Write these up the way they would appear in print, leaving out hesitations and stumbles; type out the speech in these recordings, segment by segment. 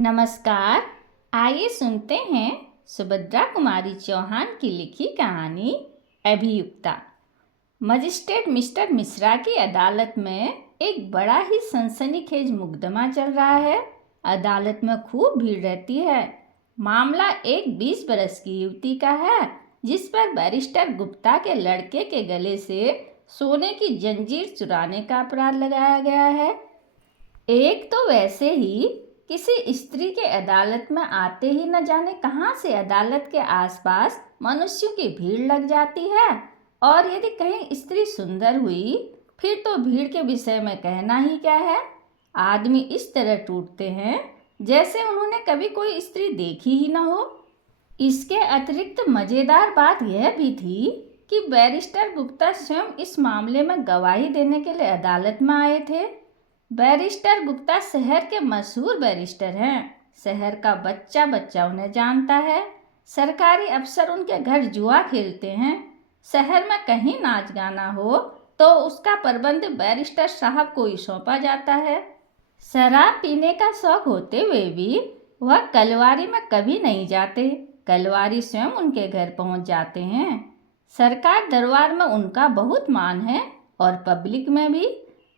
नमस्कार। आइए सुनते हैं सुभद्रा कुमारी चौहान की लिखी कहानी अभियुक्ता। मजिस्ट्रेट मिस्टर मिश्रा की अदालत में एक बड़ा ही सनसनीखेज मुकदमा चल रहा है। अदालत में खूब भीड़ रहती है। मामला एक 20 बरस की युवती का है जिस पर बैरिस्टर गुप्ता के लड़के के गले से सोने की जंजीर चुराने का अपराध लगाया गया है। एक तो वैसे ही किसी स्त्री के अदालत में आते ही न जाने कहाँ से अदालत के आसपास मनुष्यों की भीड़ लग जाती है, और यदि कहीं स्त्री सुंदर हुई फिर तो भीड़ के विषय में कहना ही क्या है। आदमी इस तरह टूटते हैं जैसे उन्होंने कभी कोई स्त्री देखी ही न हो। इसके अतिरिक्त मज़ेदार बात यह भी थी कि बैरिस्टर गुप्ता स्वयं इस मामले में गवाही देने के लिए अदालत में आए थे। बैरिस्टर गुप्ता शहर के मशहूर बैरिस्टर हैं। शहर का बच्चा बच्चा उन्हें जानता है। सरकारी अफसर उनके घर जुआ खेलते हैं। शहर में कहीं नाच गाना हो तो उसका प्रबंध बैरिस्टर साहब को ही सौंपा जाता है। शराब पीने का शौक होते हुए भी वह कलवारी में कभी नहीं जाते। कलवारी स्वयं उनके घर पहुंच जाते हैं। सरकार दरबार में उनका बहुत मान है और पब्लिक में भी,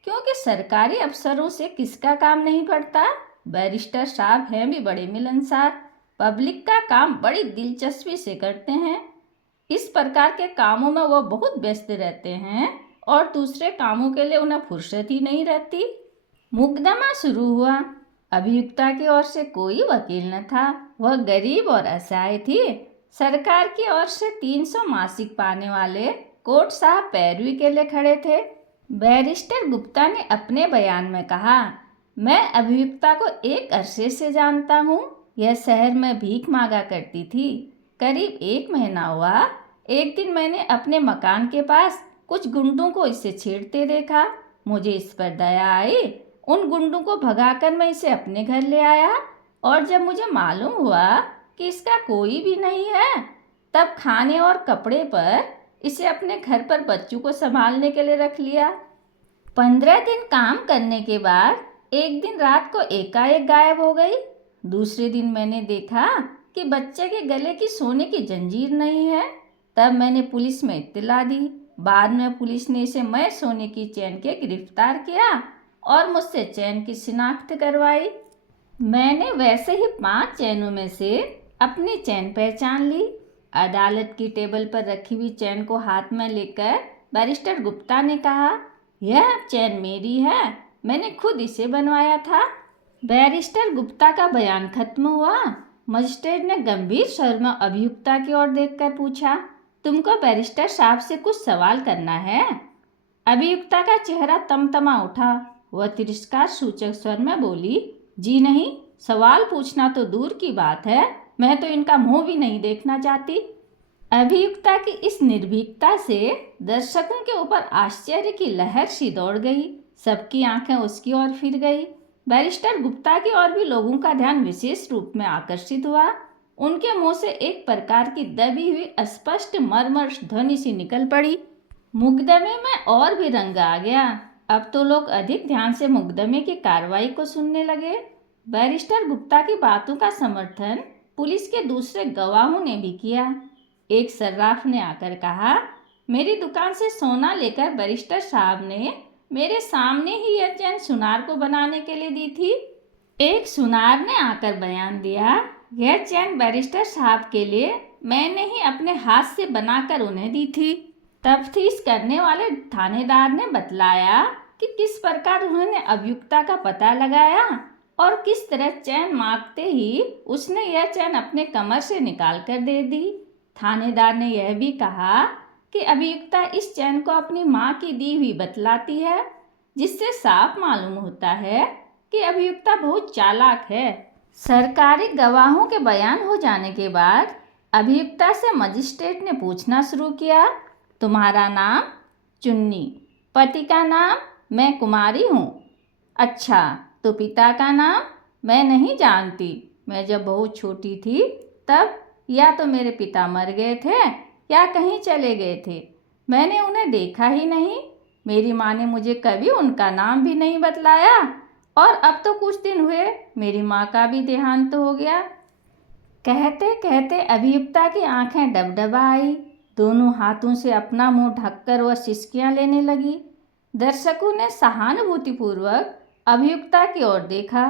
क्योंकि सरकारी अफसरों से किसका काम नहीं पड़ता। बैरिस्टर साहब हैं भी बड़े मिलनसार, पब्लिक का काम बड़ी दिलचस्पी से करते हैं। इस प्रकार के कामों में वह बहुत व्यस्त रहते हैं और दूसरे कामों के लिए उन्हें फुर्सत ही नहीं रहती। मुकदमा शुरू हुआ। अभियुक्ता की ओर से कोई वकील न था। वह गरीब और असहाय थी। सरकार की ओर से 300 मासिक पाने वाले कोर्ट साहब पैरवी के लिए खड़े थे। बैरिस्टर गुप्ता ने अपने बयान में कहा, मैं अभियुक्ता को एक अरसे से जानता हूँ। यह शहर में भीख मांगा करती थी। करीब 1 महीना हुआ। एक दिन मैंने अपने मकान के पास कुछ गुंडों को इसे छेड़ते देखा। मुझे इस पर दया आई। उन गुंडों को भगाकर मैं इसे अपने घर ले आया, और जब मुझे मालूम हुआ कि इसका कोई भी नहीं है तब खाने और कपड़े पर इसे अपने घर पर बच्चों को संभालने के लिए रख लिया। 15 दिन काम करने के बाद एक दिन रात को एकाएक गायब हो गई। दूसरे दिन मैंने देखा कि बच्चे के गले की सोने की जंजीर नहीं है। तब मैंने पुलिस में इत्तला दी। बाद में पुलिस ने इसे मैं सोने की चैन के गिरफ्तार किया और मुझसे चैन की शिनाख्त करवाई। मैंने वैसे ही 5 चैनों में से अपनी चैन पहचान ली। अदालत की टेबल पर रखी हुई चैन को हाथ में लेकर बैरिस्टर गुप्ता ने कहा, यह चैन मेरी है, मैंने खुद इसे बनवाया था। बैरिस्टर गुप्ता का बयान खत्म हुआ। मजिस्ट्रेट ने गंभीर स्वर में अभियुक्ता की ओर देखकर पूछा, तुमको बैरिस्टर साहब से कुछ सवाल करना है? अभियुक्ता का चेहरा तमतमा उठा। वह तिरस्कार सूचक स्वर में बोली, जी नहीं, सवाल पूछना तो दूर की बात है, मैं तो इनका मुंह भी नहीं देखना चाहती। अभियुक्ता की इस निर्भीकता से दर्शकों के ऊपर आश्चर्य की लहर सी दौड़ गई। सबकी आंखें उसकी ओर फिर गई। बैरिस्टर गुप्ता की ओर भी लोगों का ध्यान विशेष रूप में आकर्षित हुआ। उनके मुंह से एक प्रकार की दबी हुई अस्पष्ट मर्मर ध्वनि सी निकल पड़ी। मुकदमे में और भी रंग आ गया। अब तो लोग अधिक ध्यान से मुकदमे की कार्रवाई को सुनने लगे। बैरिस्टर गुप्ता की बातों का समर्थन पुलिस के दूसरे गवाहों ने भी किया। एक सर्राफ ने आकर कहा, मेरी दुकान से सोना लेकर बैरिस्टर साहब ने मेरे सामने ही यह चैन सुनार को बनाने के लिए दी थी। एक सुनार ने आकर बयान दिया, यह चैन बैरिस्टर साहब के लिए मैंने ही अपने हाथ से बनाकर उन्हें दी थी। तफ्तीश करने वाले थानेदार ने बतलाया कि किस प्रकार उन्होंने अभियुक्ता का पता लगाया और किस तरह चैन मांगते ही उसने यह चैन अपने कमर से निकाल कर दे दी। थानेदार ने यह भी कहा कि अभियुक्ता इस चैन को अपनी मां की दी हुई बतलाती है, जिससे साफ मालूम होता है कि अभियुक्ता बहुत चालाक है। सरकारी गवाहों के बयान हो जाने के बाद अभियुक्ता से मजिस्ट्रेट ने पूछना शुरू किया, तुम्हारा नाम? चुन्नी। पति का नाम? मैं कुमारी हूँ। अच्छा, तो पिता का नाम? मैं नहीं जानती। मैं जब बहुत छोटी थी तब या तो मेरे पिता मर गए थे या कहीं चले गए थे। मैंने उन्हें देखा ही नहीं। मेरी माँ ने मुझे कभी उनका नाम भी नहीं बतलाया और अब तो कुछ दिन हुए मेरी माँ का भी देहांत हो गया। कहते कहते अभियुक्ता की आंखें डबडबा आई। दोनों हाथों से अपना मुंह ढककर वह सिसकियां लेने लगी। दर्शकों ने सहानुभूतिपूर्वक अभियुक्ता की ओर देखा,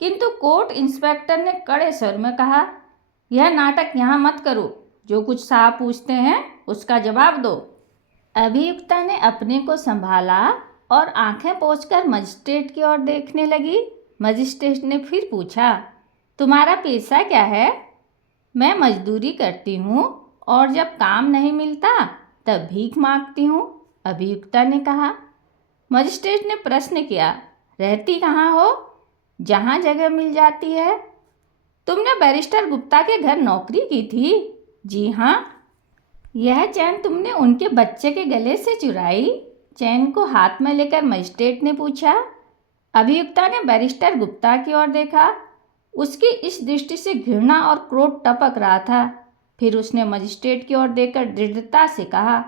किंतु कोर्ट इंस्पेक्टर ने कड़े स्वर में कहा, यह नाटक यहाँ मत करो। जो कुछ साहब पूछते हैं उसका जवाब दो। अभियुक्ता ने अपने को संभाला और आंखें पोंछकर मजिस्ट्रेट की ओर देखने लगी। मजिस्ट्रेट ने फिर पूछा, तुम्हारा पेशा क्या है? मैं मजदूरी करती हूँ और जब काम नहीं मिलता तब भीख मांगती हूँ, अभियुक्ता ने कहा। मजिस्ट्रेट ने प्रश्न किया, रहती कहाँ हो? जहाँ जगह मिल जाती है। तुमने बैरिस्टर गुप्ता के घर नौकरी की थी? जी हाँ। यह चैन तुमने उनके बच्चे के गले से चुराई? चैन को हाथ में लेकर मजिस्ट्रेट ने पूछा। अभियुक्ता ने बैरिस्टर गुप्ता की ओर देखा। उसकी इस दृष्टि से घृणा और क्रोध टपक रहा था। फिर उसने मजिस्ट्रेट की ओर देखकर दृढ़ता से कहा,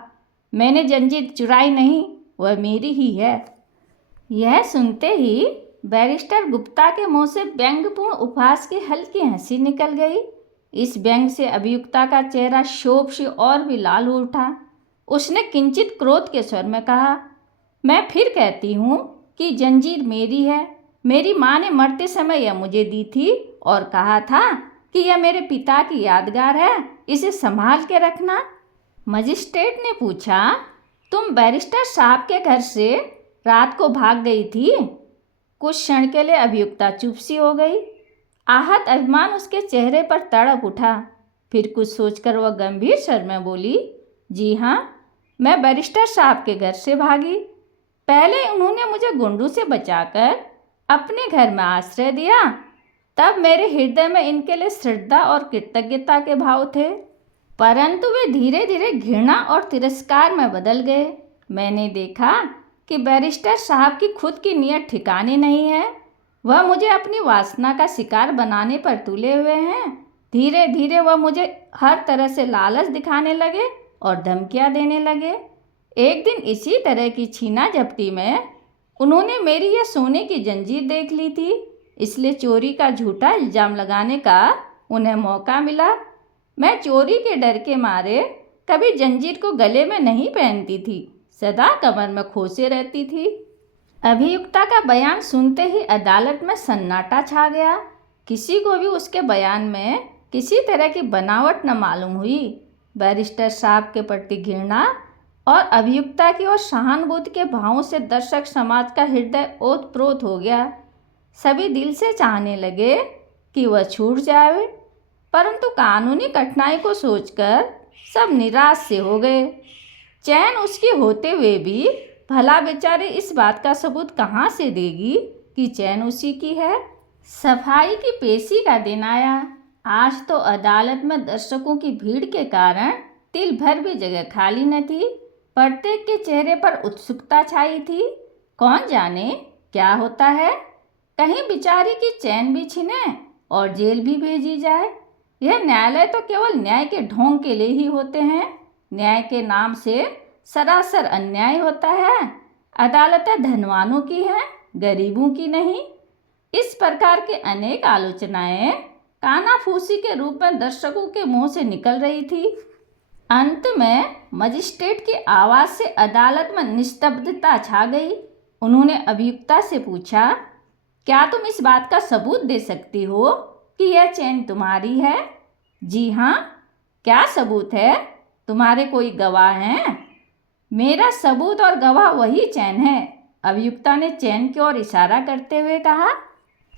मैंने जंजीर चुराई नहीं, वह मेरी ही है। यह सुनते ही बैरिस्टर गुप्ता के मुंह से व्यंग्यपूर्ण उपहास की हल्की हंसी निकल गई। इस व्यंग से अभियुक्ता का चेहरा क्षोभ से और भी लाल हो उठा। उसने किंचित क्रोध के स्वर में कहा, मैं फिर कहती हूँ कि जंजीर मेरी है। मेरी माँ ने मरते समय यह मुझे दी थी और कहा था कि यह मेरे पिता की यादगार है, इसे संभाल के रखना। मजिस्ट्रेट ने पूछा, तुम बैरिस्टर साहब के घर से रात को भाग गई थी? कुछ क्षण के लिए अभियुक्ता चुप सी हो गई। आहत अभिमान उसके चेहरे पर तड़प उठा। फिर कुछ सोचकर वह गंभीर स्वर में बोली, जी हाँ, मैं बैरिस्टर साहब के घर से भागी। पहले उन्होंने मुझे गुंडों से बचाकर अपने घर में आश्रय दिया, तब मेरे हृदय में इनके लिए श्रद्धा और कृतज्ञता के भाव थे, परंतु वे धीरे धीरे घृणा और तिरस्कार में बदल गए। मैंने देखा कि बैरिस्टर साहब की खुद की नीयत ठिकाने नहीं है। वह मुझे अपनी वासना का शिकार बनाने पर तुले हुए हैं। धीरे धीरे वह मुझे हर तरह से लालच दिखाने लगे और धमकियां देने लगे। एक दिन इसी तरह की छीना झपटी में उन्होंने मेरी यह सोने की जंजीर देख ली थी, इसलिए चोरी का झूठा इल्ज़ाम लगाने का उन्हें मौका मिला। मैं चोरी के डर के मारे कभी जंजीर को गले में नहीं पहनती थी, सदा कमर में खोसे रहती थी। अभियुक्ता का बयान सुनते ही अदालत में सन्नाटा छा गया। किसी को भी उसके बयान में किसी तरह की बनावट न मालूम हुई। बैरिस्टर साहब के प्रति घृणा और अभियुक्ता की ओर सहानुभूति के भावों से दर्शक समाज का हृदय ओतप्रोत हो गया। सभी दिल से चाहने लगे कि वह छूट जाए, परंतु कानूनी कठिनाई को सोचकर सब निराश से हो गए। चैन उसकी होते हुए भी भला बेचारे इस बात का सबूत कहाँ से देगी कि चैन उसी की है। सफाई की पेशी का दिन आया। आज तो अदालत में दर्शकों की भीड़ के कारण तिल भर भी जगह खाली न थी। प्रत्येक के चेहरे पर उत्सुकता छाई थी। कौन जाने क्या होता है, कहीं बेचारी की चैन भी छिने और जेल भी भेजी जाए। यह न्यायालय तो केवल न्याय के ढोंग के लिए ही होते हैं। न्याय के नाम से सरासर अन्याय होता है। अदालतें धनवानों की हैं, गरीबों की नहीं। इस प्रकार के अनेक आलोचनाएं कानाफूसी के रूप में दर्शकों के मुंह से निकल रही थी। अंत में मजिस्ट्रेट की आवाज़ से अदालत में निस्तब्धता छा गई। उन्होंने अभियुक्ता से पूछा, क्या तुम इस बात का सबूत दे सकती हो कि यह चैन तुम्हारी है? जी हाँ। क्या सबूत है? तुम्हारे कोई गवाह हैं? मेरा सबूत और गवाह वही चैन है, अभियुक्ता ने चैन की ओर इशारा करते हुए कहा।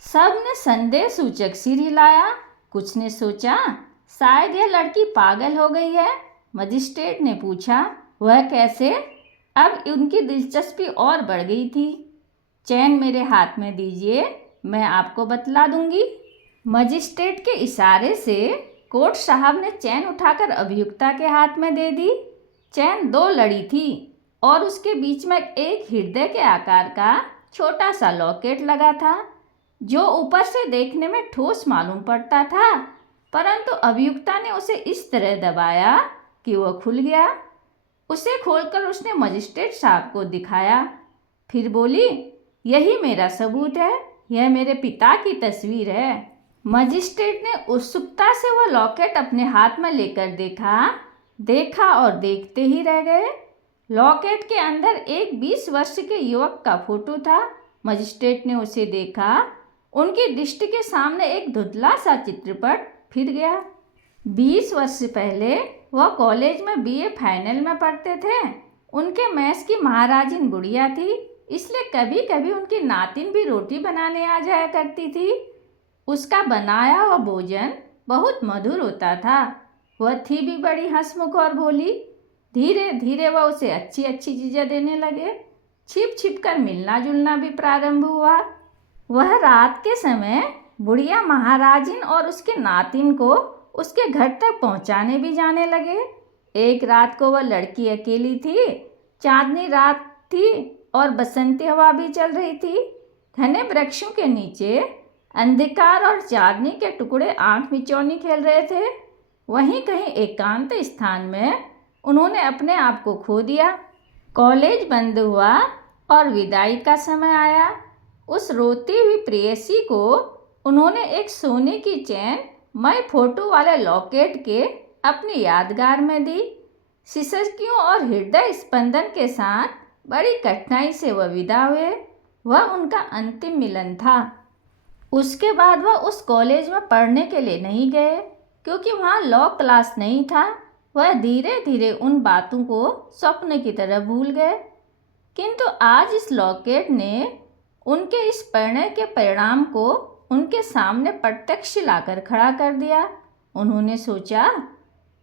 सब ने संदेह सूचक सिर हिलाया। कुछ ने सोचा, शायद यह लड़की पागल हो गई है। मजिस्ट्रेट ने पूछा, वह कैसे? अब उनकी दिलचस्पी और बढ़ गई थी। चैन मेरे हाथ में दीजिए, मैं आपको बतला दूंगी। मजिस्ट्रेट के इशारे से कोर्ट साहब ने चैन उठाकर अभियुक्ता के हाथ में दे दी। चैन दो लड़ी थी और उसके बीच में एक हृदय के आकार का छोटा सा लॉकेट लगा था, जो ऊपर से देखने में ठोस मालूम पड़ता था, परंतु अभियुक्ता ने उसे इस तरह दबाया कि वह खुल गया। उसे खोलकर उसने मजिस्ट्रेट साहब को दिखाया। फिर बोली, यही मेरा सबूत है। यह मेरे पिता की तस्वीर है। मजिस्ट्रेट ने उत्सुकता से वह लॉकेट अपने हाथ में लेकर देखा और देखते ही रह गए। लॉकेट के अंदर एक 20 वर्ष के युवक का फोटो था। मजिस्ट्रेट ने उसे देखा। उनकी दृष्टि के सामने एक धुंधला सा चित्रपट फिर गया। 20 वर्ष पहले वह कॉलेज में बीए फाइनल में पढ़ते थे। उनके मेस की महाराजिन बुढ़िया थी, इसलिए कभी कभी उनकी नातिन भी रोटी बनाने आ जाया करती थी। उसका बनाया हुआ भोजन बहुत मधुर होता था। वह थी भी बड़ी हंसमुख और भोली। धीरे धीरे वह उसे अच्छी अच्छी चीज़ें देने लगे। छिप छिप कर मिलना जुलना भी प्रारंभ हुआ। वह रात के समय बुढ़िया महाराजिन और उसके नातिन को उसके घर तक पहुंचाने भी जाने लगे। एक रात को वह लड़की अकेली थी। चांदनी रात थी और बसंती हवा भी चल रही थी। घने वृक्षों के नीचे अंधकार और चांदनी के टुकड़े आंख मिचौनी खेल रहे थे। वहीं कहीं एकांत स्थान में उन्होंने अपने आप को खो दिया। कॉलेज बंद हुआ और विदाई का समय आया। उस रोती हुई प्रेयसी को उन्होंने एक सोने की चैन मई फोटो वाले लॉकेट के अपनी यादगार में दी। सिसकियों और हृदय स्पंदन के साथ बड़ी कठिनाई से वह विदा हुए। वह उनका अंतिम मिलन था। उसके बाद वह उस कॉलेज में पढ़ने के लिए नहीं गए, क्योंकि वहाँ लॉ क्लास नहीं था। वह धीरे धीरे उन बातों को स्वप्न की तरह भूल गए। किंतु आज इस लॉकेट ने उनके इस परिणय के परिणाम को उनके सामने प्रत्यक्ष लाकर खड़ा कर दिया। उन्होंने सोचा,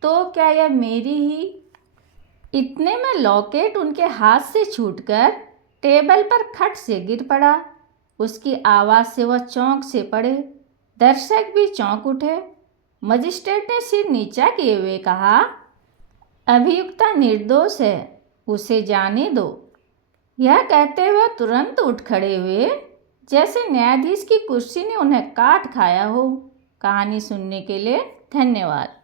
तो क्या यह मेरी ही? इतने में लॉकेट उनके हाथ से छूटकर टेबल पर खट से गिर पड़ा। उसकी आवाज़ से वह चौंक से पड़े। दर्शक भी चौंक उठे। मजिस्ट्रेट ने सिर नीचा किए हुए कहा, अभियुक्ता निर्दोष है, उसे जाने दो। यह कहते हुए तुरंत उठ खड़े हुए, जैसे न्यायाधीश की कुर्सी ने उन्हें काट खाया हो। कहानी सुनने के लिए धन्यवाद।